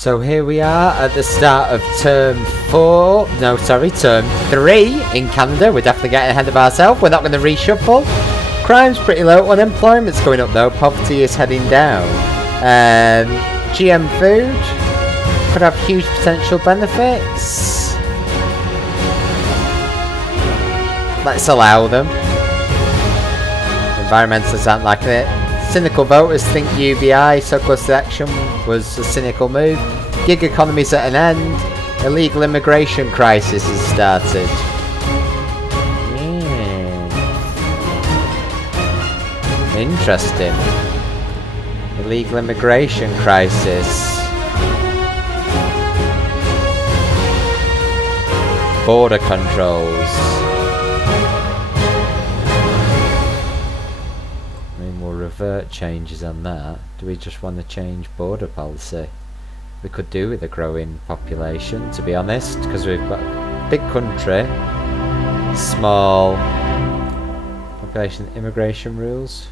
So here we are at the start of term 3 in Canada. We're definitely getting ahead of ourselves. We're not going to reshuffle. Crime's pretty low. Unemployment's going up though. Poverty is heading down. GM food could have huge potential benefits. Let's allow them. Environmentalists aren't liking it. Cynical voters think UBI, so close to action, was a cynical move. Gig economy's at an end. Illegal immigration crisis has started. Interesting. Illegal immigration crisis. Border controls. Revert changes on that. Do we just want to change border policy? We could do with a growing population, to be honest, because we've got a big country, small population. Immigration rules.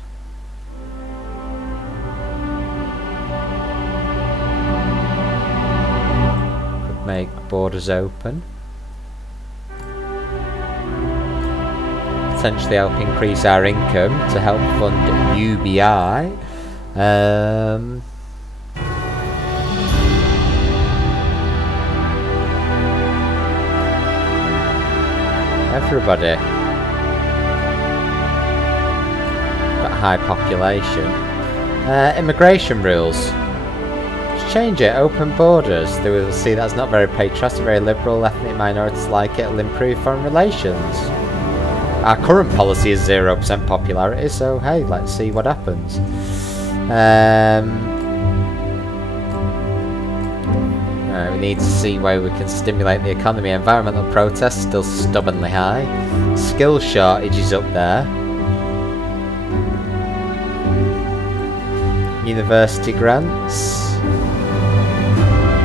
Could make borders open. Potentially help increase our income to help fund UBI. Everybody. Got a high population. Immigration rules. Just change it. Open borders. They will see that's not very patriotic, very liberal. Ethnic minorities like it. It'll improve foreign relations. Our current policy is 0% popularity, so hey, let's see what happens. We need to see where we can stimulate the economy. Environmental protests still stubbornly high. Skill shortage is up there. University grants.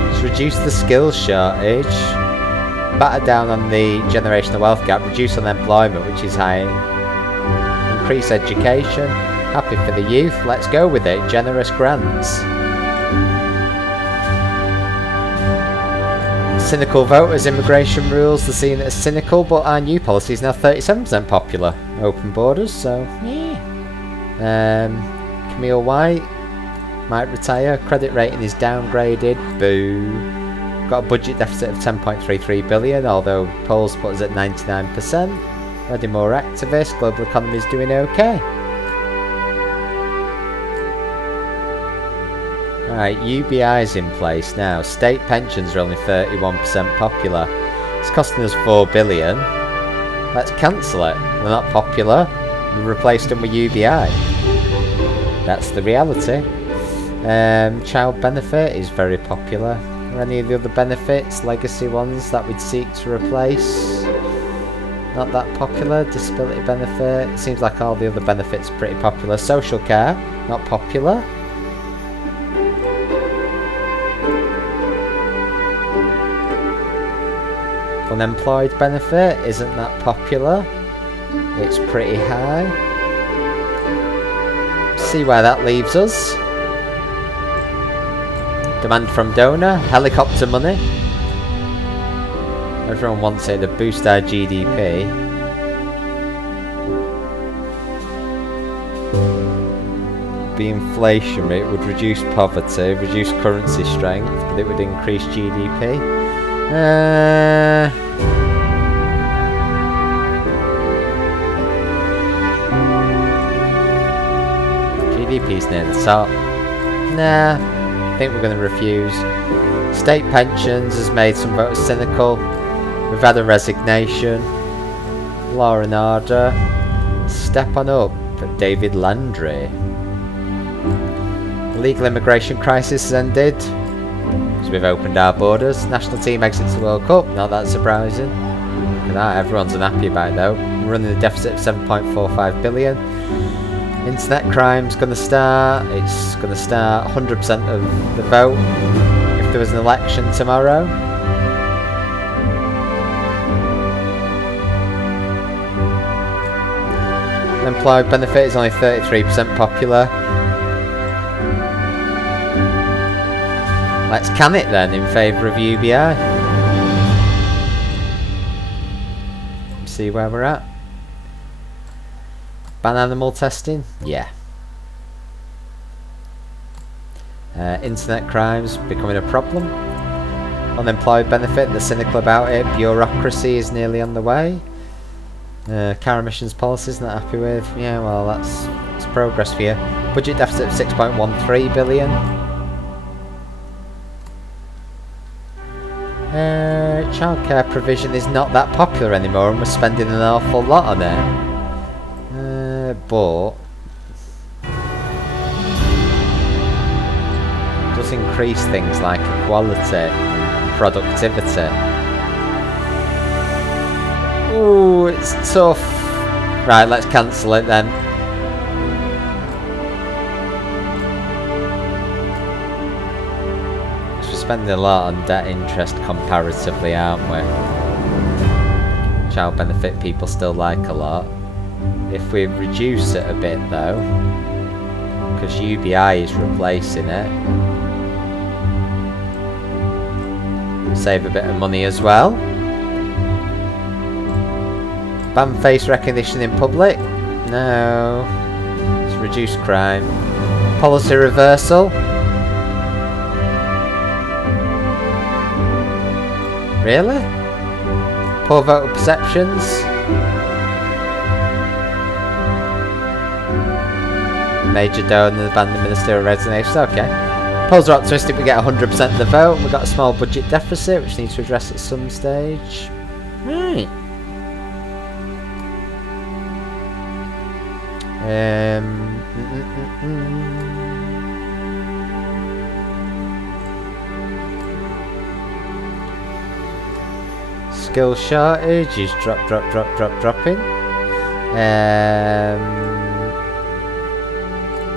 Let's reduce the skills shortage. Batter down on the generational wealth gap, reduce unemployment, which is high, increase education, happy for the youth, let's go with it, generous grants. Cynical voters, immigration rules, they're seeing it as cynical, but our new policy is now 37% popular. Open borders, so yeah. Camille White might retire, credit rating is downgraded, boo. Got a budget deficit of 10.33 billion, although polls put us at 99%. Already more activists, global economy is doing okay. Alright, UBI is in place now. State pensions are only 31% popular. It's costing us 4 billion. Let's cancel it. They're not popular. We replaced them with UBI. That's the reality. Child benefit is very popular. Are any of the other benefits, legacy ones that we'd seek to replace? Not that popular. Disability benefit. It seems like all the other benefits are pretty popular. Social care, not popular. Unemployed benefit isn't that popular. It's pretty high. See where that leaves us. Demand from donor, helicopter money. Everyone wants it to boost our GDP. The inflation rate would reduce poverty, reduce currency strength, but it would increase GDP. GDP's near the top. Nah. I think we're going to refuse. State pensions has made some voters cynical. We've had a resignation. Law and order. Step on up for David Landry. Illegal immigration crisis has ended. Because we've opened our borders. National team exits the World Cup. Not that surprising. Look at that. Everyone's unhappy about it though. We're running a deficit of 7.45 billion. Internet crime's going to start. It's going to start 100% of the vote if there was an election tomorrow. Unemployed benefit is only 33% popular. Let's can it then in favour of UBI. See where we're at. Ban animal testing? Yeah. Internet crimes becoming a problem. Unemployed benefit, they're cynical about it. Bureaucracy is nearly on the way. Car emissions policies not happy with. Yeah, well, that's progress for you. Budget deficit of 6.13 billion. Childcare provision is not that popular anymore, and we're spending an awful lot on it. But it does increase things like equality, productivity. Ooh, it's tough. Right, let's cancel it then. We're spending a lot on debt interest comparatively, aren't we? Child benefit people still like a lot. If we reduce it a bit though, because UBI is replacing it, save a bit of money as well. Ban face recognition in public? No. Let's reduce crime. Policy reversal? Really? Poor voter perceptions? Major donor, the band ministerial resignations. Okay. Polls are optimistic we get 100% of the vote. We've got a small budget deficit which needs to address at some stage. Right. Skill shortage is dropping.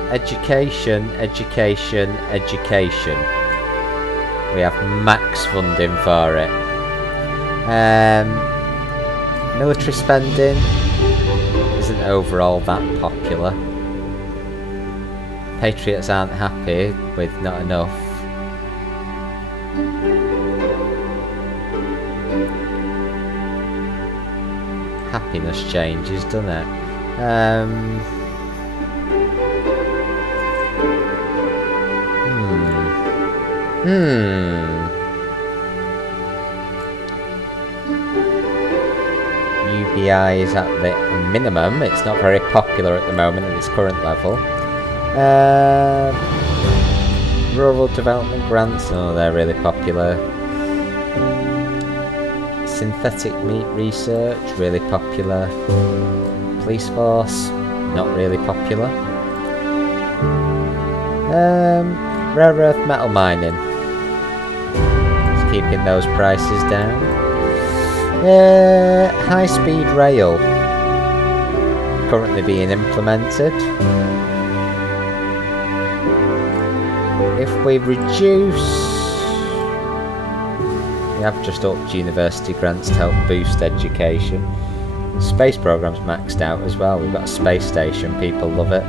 Education. We have max funding for it. Military spending isn't overall that popular. Patriots aren't happy with not enough. Happiness changes, doesn't it? UBI is at the minimum. It's not very popular at the moment at its current level. Rural development grants, oh, they're really popular. Synthetic meat research, really popular. Police force, not really popular. Rare earth metal mining, it's keeping those prices down. High speed rail, currently being implemented. If we reduce, we have just upped university grants to help boost education. Space program's maxed out as well. We've got a space station, people love it.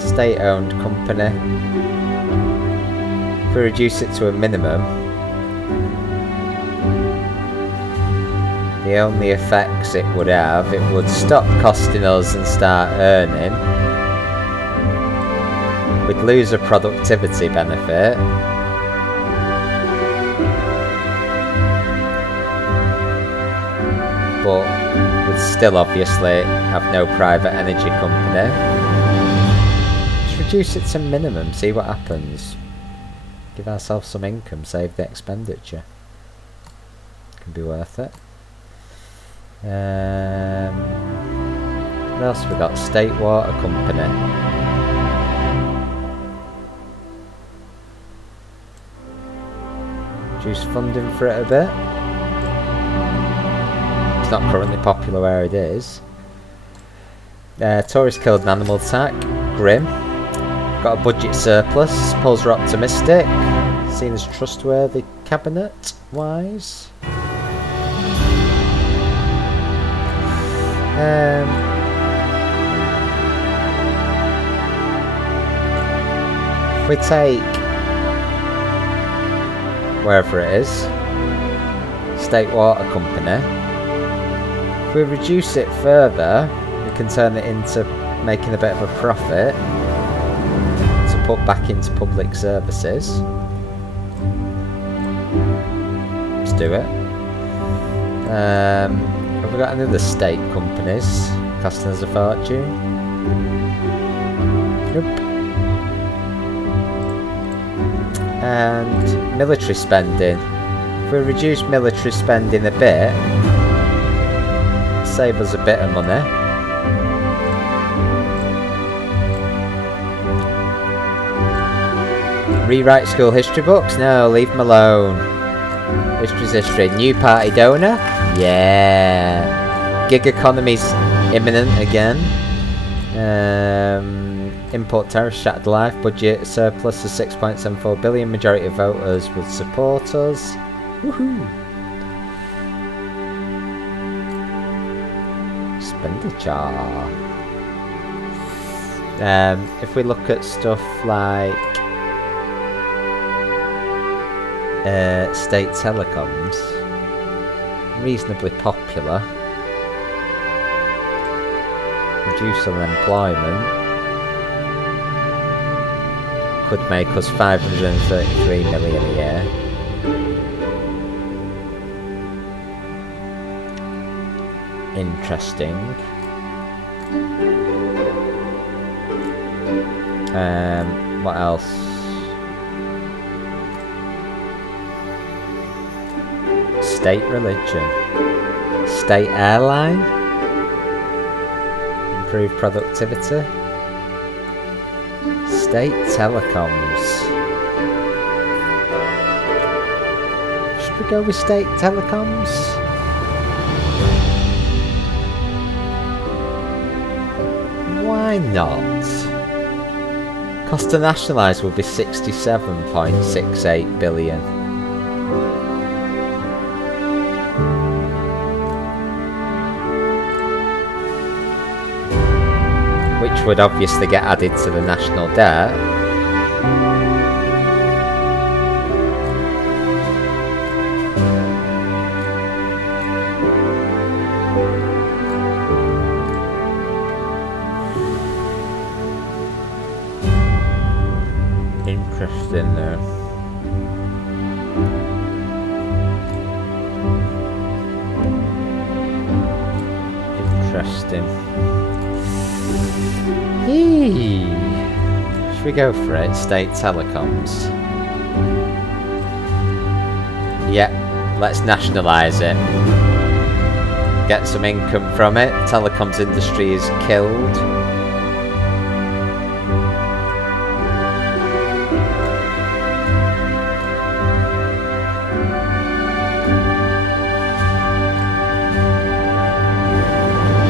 State-owned company. If we reduce it to a minimum, the only effects it would have, it would stop costing us and start earning. We'd lose a productivity benefit. But we'd still obviously have no private energy company. Just reduce it to minimum, see what happens. Give ourselves some income, save the expenditure. Can be worth it. What else have we got? State water company. Reduce funding for it a bit. It's not currently popular where it is. Tourists killed an animal attack. Grim. Got a budget surplus. Polls are optimistic. Seen as trustworthy cabinet wise. we take wherever it is, State Water Company, if we reduce it further, we can turn it into making a bit of a profit to put back into public services. Let's do it. Have we got any other state companies costing us a fortune? Nope. And military spending. If we reduce military spending a bit, save us a bit of money. Rewrite school history books? No, leave them alone. History's history. New party donor? Yeah. Gig economy's imminent again. Import tariffs shattered life. Budget surplus of 6.74 billion. Majority of voters would support us. Woohoo! Expenditure. If we look at stuff like state telecoms, reasonably popular. Reduce unemployment. Could make us 533 million a year. Interesting. What else? State religion. State airline. Improve productivity. State telecoms. Should we go with state telecoms? Why not? Cost to nationalise will be 67.68 billion. Which would obviously get added to the national debt. Interesting though. Interesting. Should we go for it? State telecoms. Yep, let's nationalise it. Get some income from it. Telecoms industry is killed.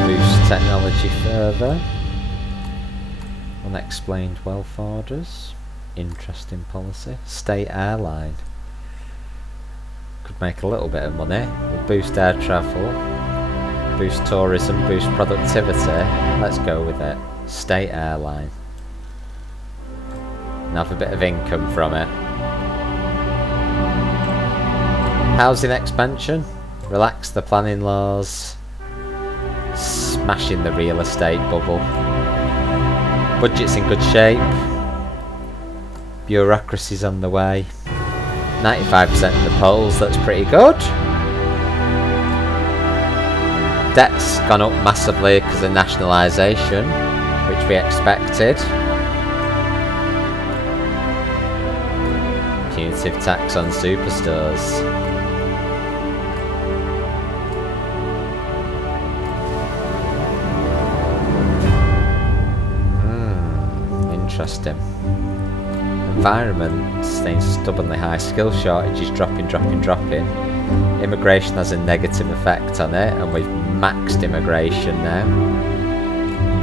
Boost technology further. Unexplained wealth orders. Interesting policy. State airline. Could make a little bit of money. We'll boost air travel. Boost tourism. Boost productivity. Let's go with it. State airline. And have a bit of income from it. Housing expansion. Relax the planning laws. Smashing the real estate bubble. Budget's in good shape. Bureaucracy's on the way. 95% in the polls, that's pretty good. Debt's gone up massively because of nationalisation, which we expected. Punitive tax on superstores. Interesting. Environment staying stubbornly high. Skill shortages dropping. Immigration has a negative effect on it, and we've maxed immigration now.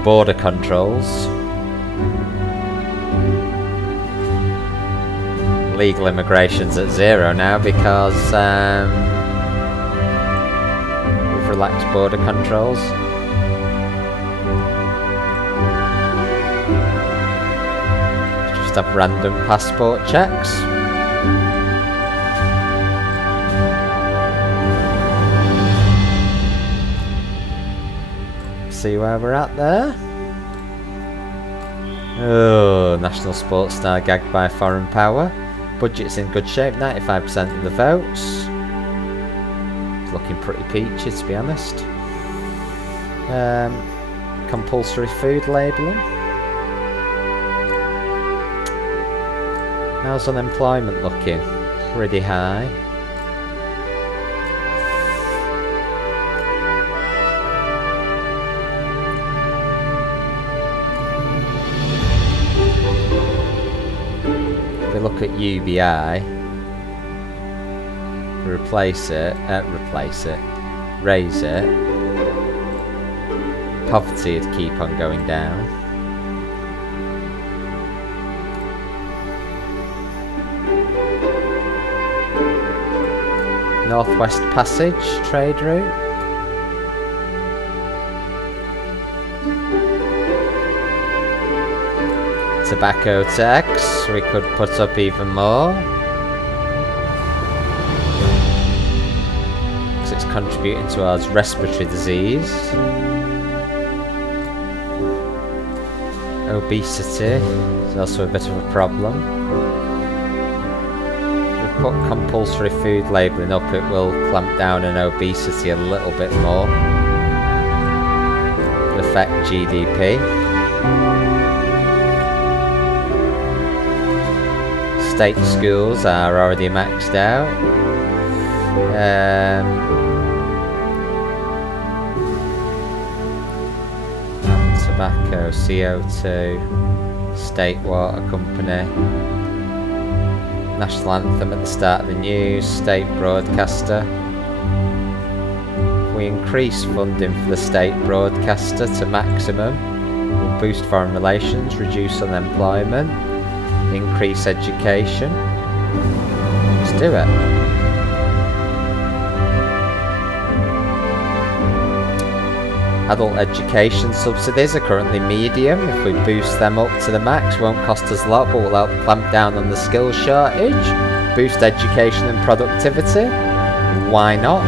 Border controls. Legal immigration's at 0 now because we've relaxed border controls. Just have random passport checks. See where we're at there. Oh, national sports star gagged by foreign power. Budget's in good shape, 95% of the votes. It's looking pretty peachy, to be honest. Compulsory food labelling. How's unemployment looking? Pretty high. If we look at UBI, raise it, poverty would keep on going down. Northwest Passage trade route. Tobacco tax, we could put up even more. Because it's contributing towards respiratory disease. Obesity is also a bit of a problem. If we put compulsory food labelling up, it will clamp down on obesity a little bit more. It'll affect GDP. State schools are already maxed out. Tobacco, CO2, state water company, national anthem at the start of the news, state broadcaster. If we increase funding for the state broadcaster to maximum, we'll boost foreign relations, reduce unemployment, increase education. Let's do it. Adult education subsidies are currently medium. If we boost them up to the max, won't cost us a lot, but will help clamp down on the skills shortage. Boost education and productivity. Why not?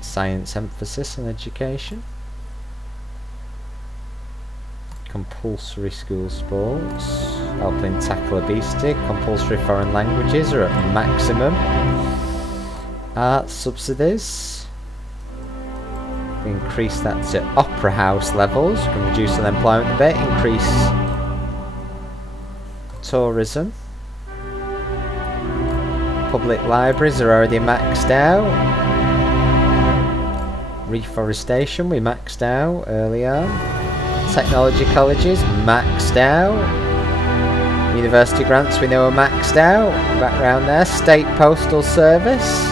Science emphasis on education. Compulsory school sports, helping tackle obesity. Compulsory foreign languages are at maximum. Arts subsidies, we increase that to opera house levels, we can reduce unemployment a bit, increase tourism. Public libraries are already maxed out. Reforestation we maxed out earlier. Technology colleges maxed out. University grants we know are maxed out. Back around there. State postal service.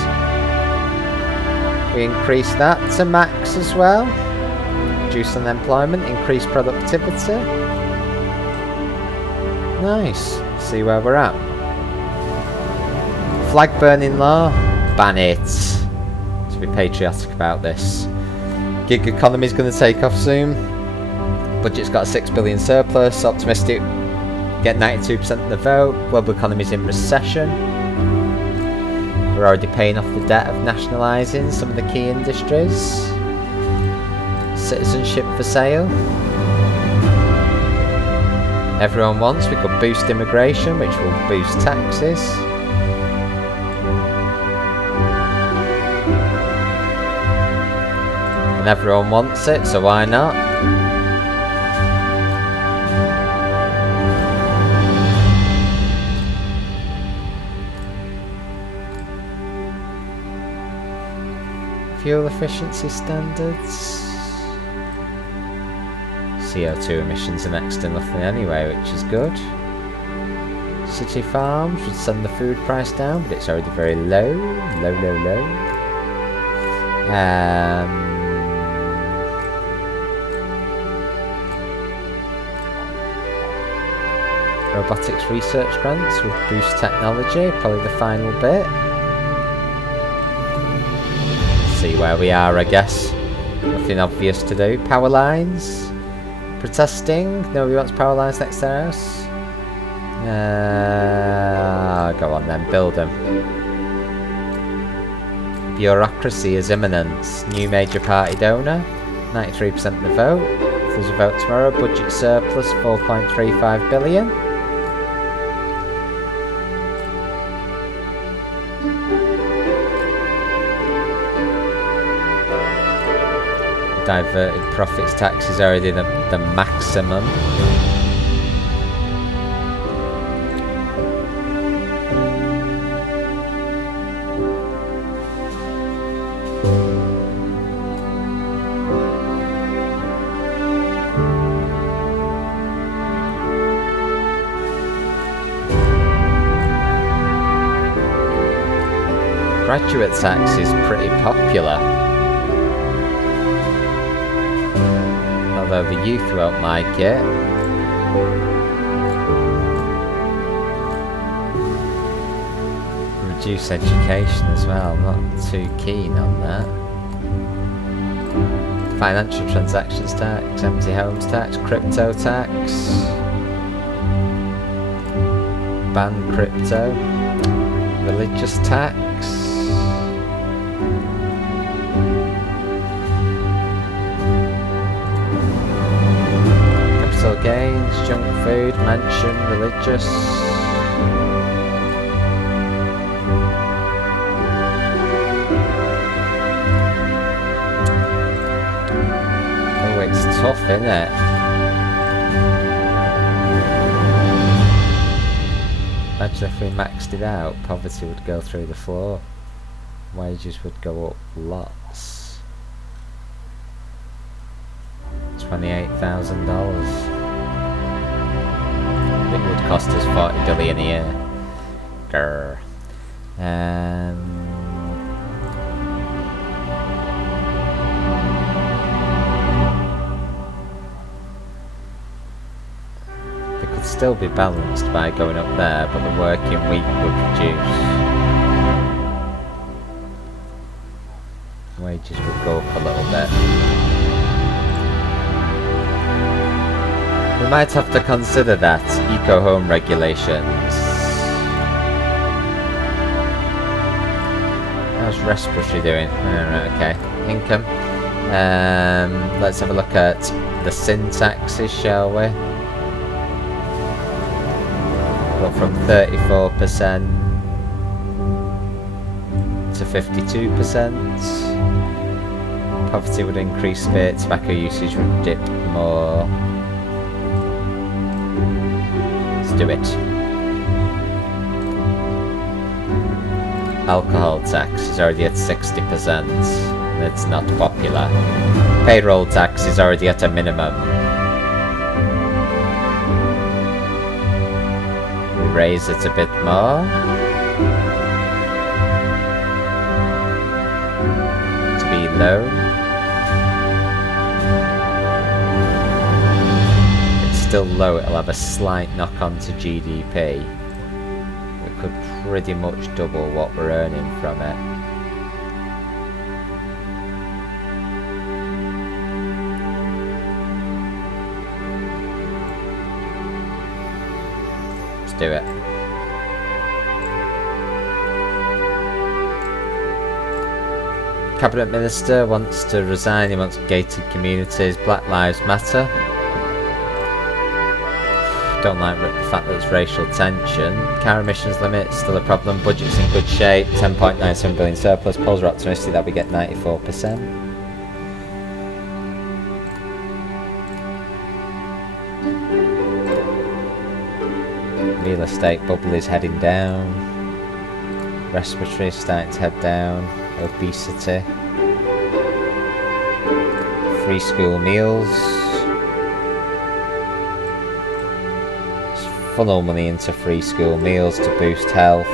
We increase that to max as well. Reduce unemployment, increase productivity. Nice. See where we're at. Flag burning law. Ban it. Let's be patriotic about this. Gig economy is going to take off soon. Budget's got a 6 billion surplus. Optimistic. Get 92% of the vote. Global economy's in recession. We're already paying off the debt of nationalising some of the key industries. Citizenship for sale. Everyone wants, we could boost immigration, which will boost taxes. And everyone wants it, so why not? Fuel efficiency standards. CO2 emissions are next to nothing anyway, which is good. City farms would send the food price down, but it's already very low. Low. Robotics research grants would boost technology, probably the final bit. See where we are, I guess. Nothing obvious to do. Power lines. Protesting? Nobody wants power lines next to their house? Go on then, build them. Bureaucracy is imminent. New major party donor. 93% of the vote. If there's a vote tomorrow, budget surplus 4.35 billion. Diverted profits tax is already the maximum. Graduate tax is pretty popular. Although the youth won't like it. Reduce education as well, I'm not too keen on that. Financial transactions tax, empty homes tax, crypto tax. Ban crypto. Religious tax. Capital gains, junk food, mansion, religious. Oh, it's tough, isn't it? Imagine if we maxed it out, poverty would go through the floor. Wages would go up lots. $28,000. It would cost us 40 billion a year. Grr. They could still be balanced by going up there, but the working week would reduce. Wages would go up a little bit. We might have to consider that. Eco-home regulations. How's respiratory doing? Okay. Income. Let's have a look at the sin taxes, shall we? Go from 34% to 52%. Poverty would increase a bit. Tobacco usage would dip more. Do it. Alcohol tax is already at 60%. It's not popular. Payroll tax is already at a minimum. We raise it a bit more. To be low. Still low, it'll have a slight knock on to GDP. We could pretty much double what we're earning from it. Let's do it. Cabinet Minister wants to resign, he wants gated communities, Black Lives Matter. Don't like the fact that there's racial tension. Car emissions limit still a problem. Budget's in good shape. 10.97 billion surplus. Polls are optimistic that we get 94%. Real estate bubble is heading down. Respiratory is starting to head down. Obesity. Free school meals. Funnel money into free school meals to boost health.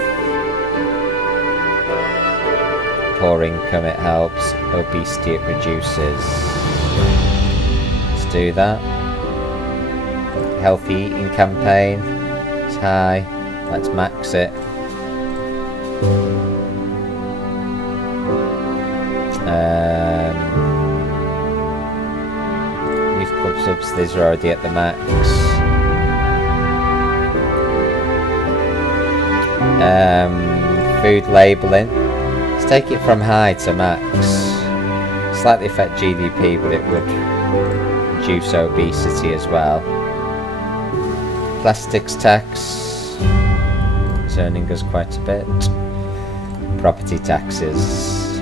Poor income, it helps. Obesity, it reduces. Let's do that. Healthy eating campaign. It's high. Let's max it. Youth club Subsidies are already at the max. Food labelling. Let's take it from high to max. Slightly affect GDP, but it would reduce obesity as well. Plastics tax is earning us quite a bit. Property taxes.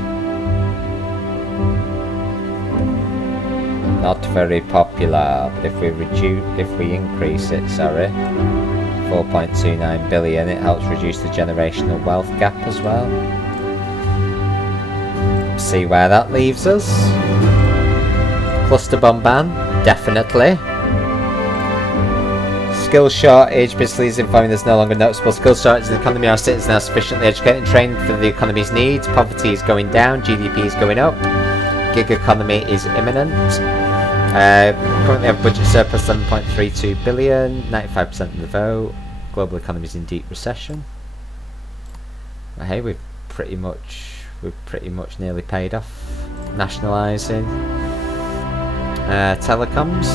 Not very popular, but if we increase it, 4.29 billion, it helps reduce the generational wealth gap as well. See where that leaves us. Cluster bomb ban, definitely. Skills shortage, business leaders informing there's no longer noticeable skills shortage in the economy. Our citizens are sufficiently educated and trained for the economy's needs. Poverty is going down, GDP is going up. Gig economy is imminent. Currently have budget surplus 7.32 billion, 95% of the vote. Global economy is in deep recession. Well, hey, we've pretty much nearly paid off. Nationalising. Telecoms.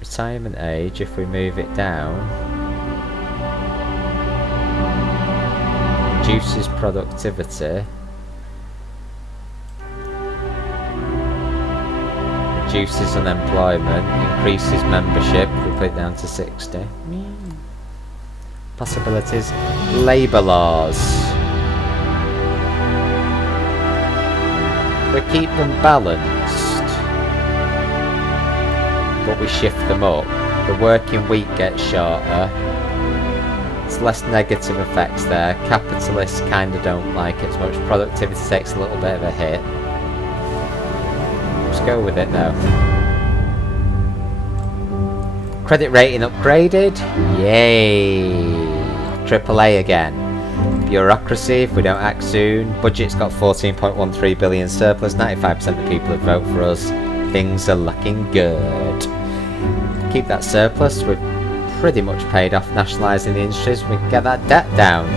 Retirement age, if we move it down, reduces productivity, reduces unemployment, increases membership, we put it down to 60. Possibilities. Labour laws. We keep them balanced, but we shift them up. The working week gets shorter. It's less negative effects there. Capitalists kinda don't like it as much. Productivity takes a little bit of a hit. Let's go with it now. Credit rating upgraded. Yay! AAA again. Bureaucracy, if we don't act soon. Budget's got 14.13 billion surplus. 95% of people have voted for us. Things are looking good. Keep that surplus. We've pretty much paid off nationalising the industries. We can get that debt down.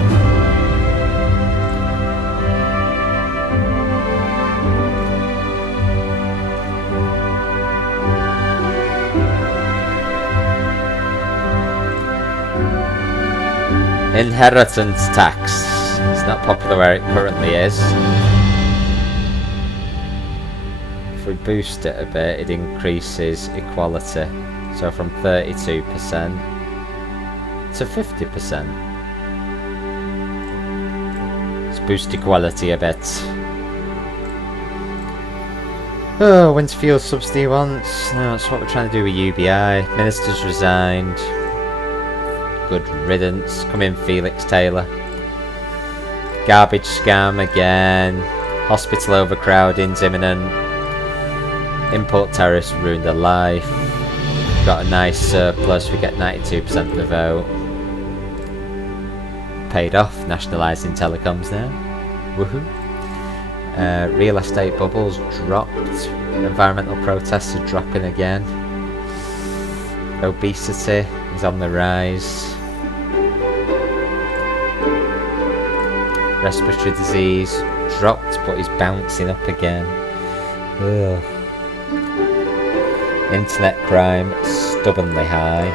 Inheritance tax. It's not popular where it currently is. If we boost it a bit, it increases equality. So from 32% to 50%. Let's boost equality a bit. Oh, winter fuel subsidy once. No, that's what we're trying to do with UBI. Ministers resigned. Good riddance. Come in, Felix Taylor. Garbage scam again. Hospital overcrowding's imminent. Import tariffs ruined their life. Got a nice surplus. We get 92% of the vote. Paid off. Nationalising telecoms now. Woohoo. Real estate bubbles dropped. Environmental protests are dropping again. Obesity is on the rise. Respiratory disease dropped, but is bouncing up again. Ugh. Internet crime stubbornly high.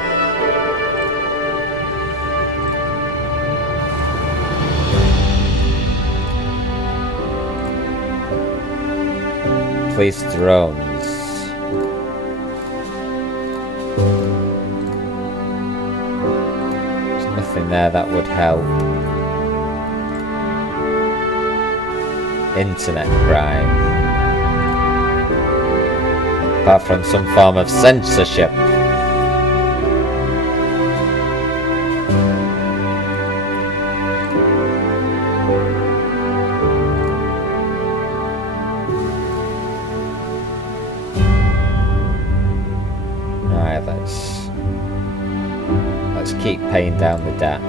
Police drones. There's nothing there that would help. Internet crime. Apart from some form of censorship. Alright, let's keep paying down the debt.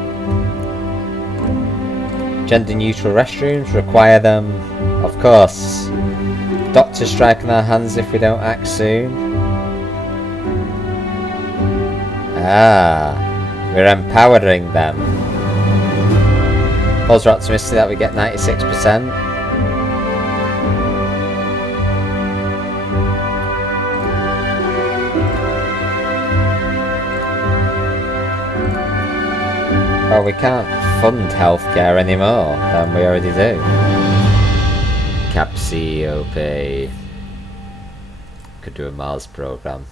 Gender neutral restrooms, require them, of course. Doctors striking our hands if we don't act soon. Ah, we're empowering them. Polls are optimistic that we get 96%. Well, we can't fund healthcare anymore than we already do. Capsi, OP. Could do a Mars program.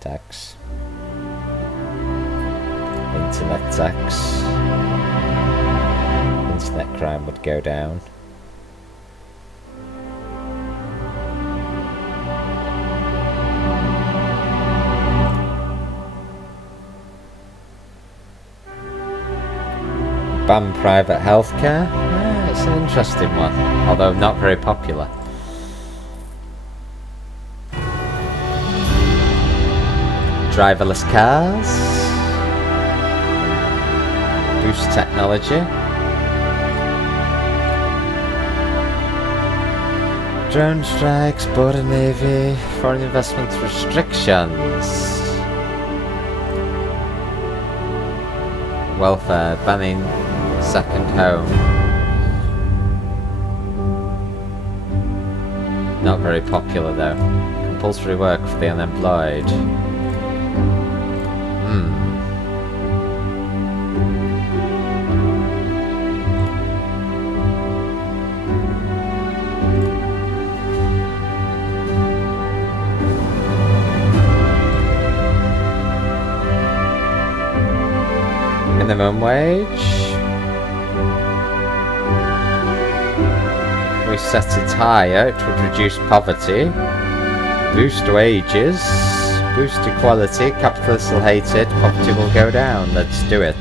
Tax. Internet tax. Internet crime would go down. Ban private healthcare? It's an interesting one, although not very popular. Driverless cars? Boost technology? Drone strikes, border navy, foreign investment restrictions. Welfare, banning second home. Not very popular though. Compulsory work for the unemployed. Minimum wage. We set it higher, it would reduce poverty, boost wages, boost equality, capitalists will hate it, poverty will go down. Let's do it.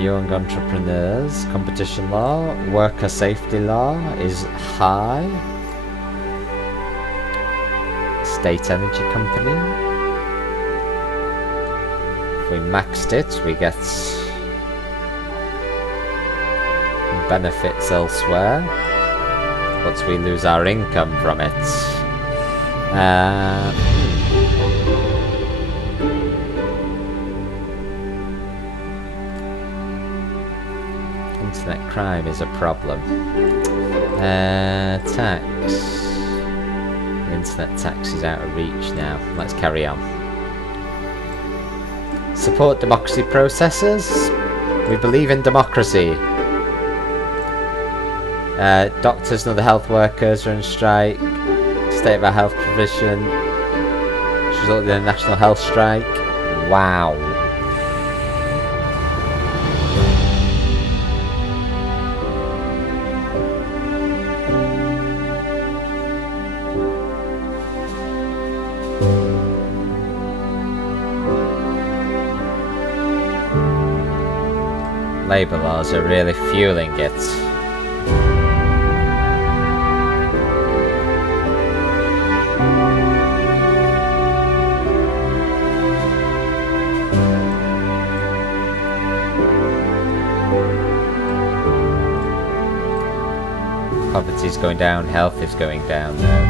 Young entrepreneurs, competition law, worker safety law is high. State energy company. If we maxed it, we get benefits elsewhere, but we lose our income from it. Internet crime is a problem. Tax. Internet tax is out of reach now. Let's carry on. Support democracy processes. We believe in democracy. Doctors and other health workers are on strike. State of our health provision, which resulted in a national health strike. Wow. Labour laws are really fueling it. Poverty is going down, health is going down though.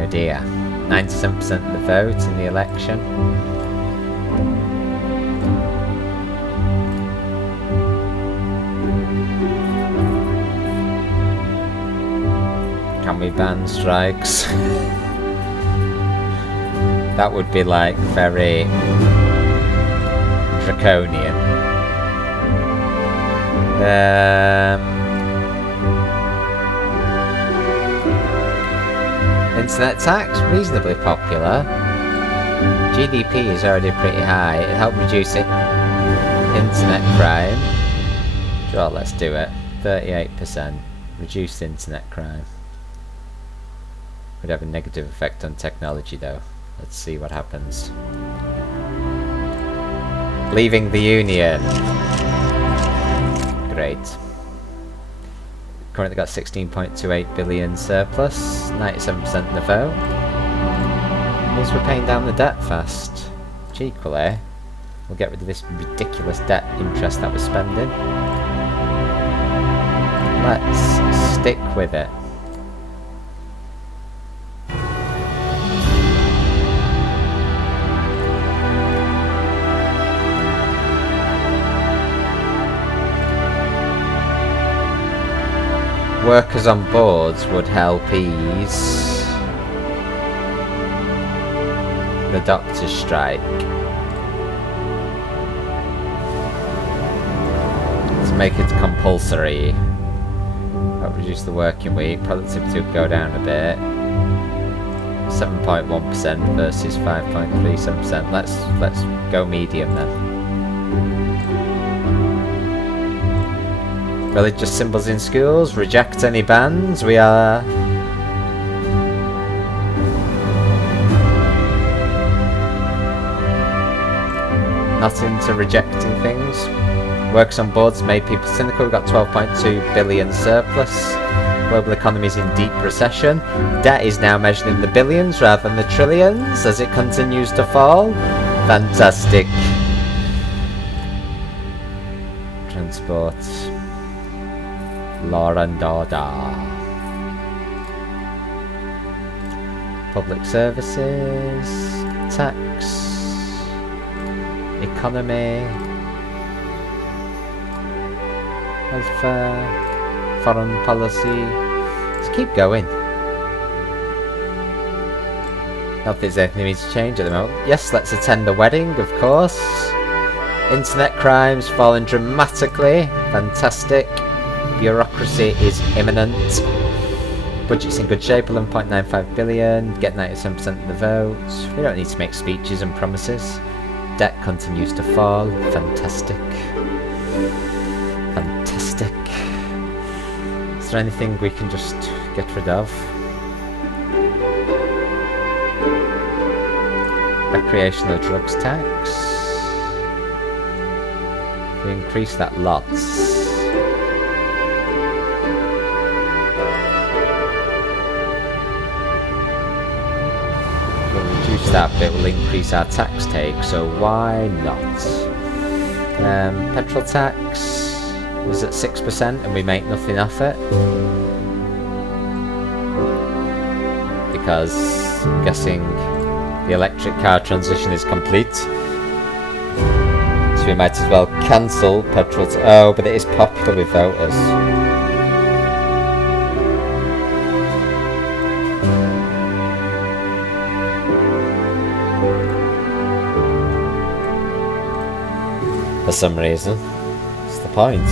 Oh dear. 97% of the vote in the election. Can we ban strikes? That would be like very draconian. Internet tax, reasonably popular. GDP is already pretty high. It helped reduce it. Internet crime. Sure, let's do it. 38%. Reduced internet crime. Would have a negative effect on technology though. Let's see what happens. Leaving the Union. Great. Currently got 16.28 billion surplus, 97% of the vote. Means we're paying down the debt fast. Which equally, we'll get rid of this ridiculous debt interest that we're spending. Let's stick with it. workers on boards would help ease the doctor's strike. Let's make it compulsory. That'll reduce the working week. Productivity would go down a bit. 7.1% versus 5.37%. Let's go medium then. Religious symbols in schools. Reject any bans. We are not into rejecting things. Works on boards made people cynical. We've got 12.2 billion surplus. Global economy is in deep recession. Debt is now measured in the billions rather than the trillions as it continues to fall. Fantastic. Transport. Law and order. Public services. Tax. Economy. Welfare. Foreign policy. Let's keep going. Not that there's anything we need to change at the moment. Yes, let's attend the wedding, of course. Internet crimes falling dramatically. Fantastic. Bureaucracy is imminent. Budget's in good shape, 11.95 billion. Get 97% of the votes. We don't need to make speeches and promises. Debt continues to fall. Fantastic. Fantastic. Is there anything we can just get rid of? Recreational drugs tax. If we increase that lots. We'll reduce that, but it will increase our tax take, so why not? Petrol tax was at 6% and we make nothing off it. Because I'm guessing the electric car transition is complete. So we might as well cancel petrol. Oh, but it is popular with voters. For some reason. That's the point.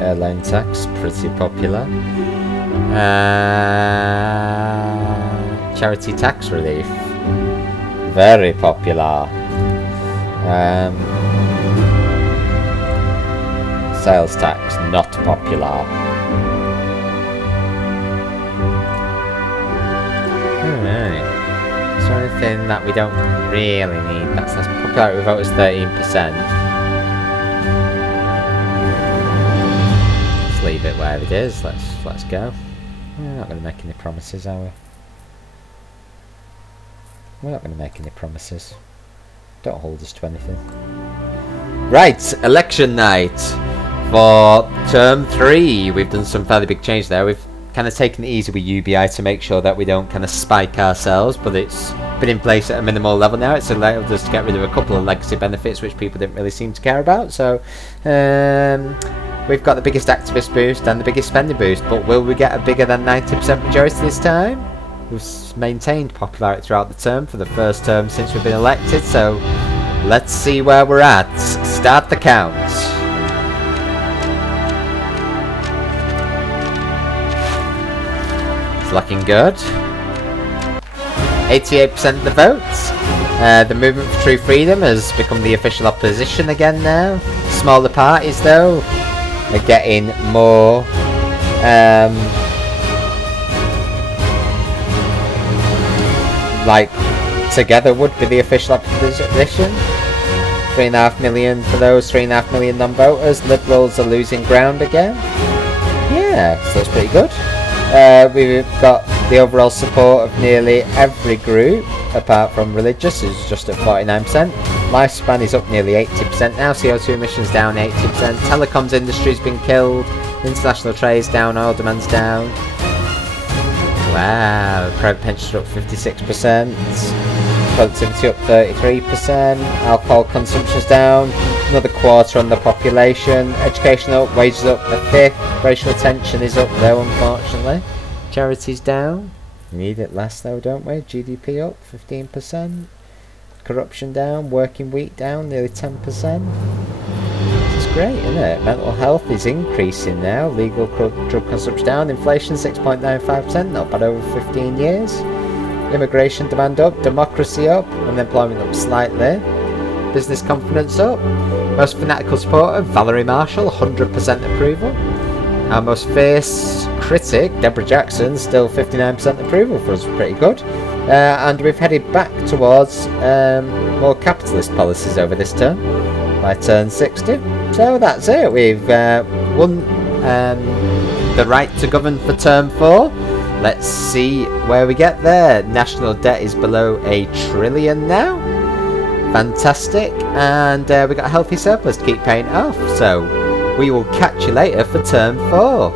Airline tax, pretty popular. Charity tax relief, very popular. Sales tax, not popular. Alright. Is there anything that we don't really need? That's popularity with voters 13%. Leave it where it is. Let's go. We're not going to make any promises, are we? We're not going to make any promises. Don't hold us to anything. Right, election night for term 3. We've done some fairly big change there. We've kind of taken it easy with UBI to make sure that we don't kind of spike ourselves, but it's been in place at a minimal level now. It's allowed us to get rid of a couple of legacy benefits which people didn't really seem to care about. So we've got the biggest activist boost and the biggest spending boost, but will we get a bigger than 90% majority this time? We've maintained popularity throughout the term for the first term since we've been elected, so let's see where we're at. Start the count. It's looking good. 88% of the votes. The Movement for True Freedom has become the official opposition again now. Smaller parties though are getting more like Together would be the official opposition. 3.5 million for those 3.5 million non-voters. Liberals are losing ground again. Yeah, so that's pretty good. We've got the overall support of nearly every group apart from religious, is just at 49%. Lifespan is up nearly 80% now. CO2 emissions down 80%. Telecoms industry's been killed. International trade's down. Oil demand's down. Wow, private pensions are up 56%. productivity up 33%, alcohol consumption's down, another quarter on the population, education up, wages up a fifth, racial tension is up though unfortunately, charity's down, need it less though don't we, GDP up 15%, corruption down, working week down nearly 10%, this is great isn't it, mental health is increasing now, legal drug consumption down, inflation 6.95%, not bad over 15 years, immigration demand up, democracy up, unemployment up slightly, business confidence up, most fanatical supporter, Valerie Marshall, 100% approval, our most fierce critic, Deborah Jackson, still 59% approval for us, pretty good, and we've headed back towards more capitalist policies over this term, by turn 60, so that's it, we've won the right to govern for term 4, let's see where we get there. National debt is below $1 trillion now. Fantastic. And we got a healthy surplus to keep paying it off. So we will catch you later for term 4.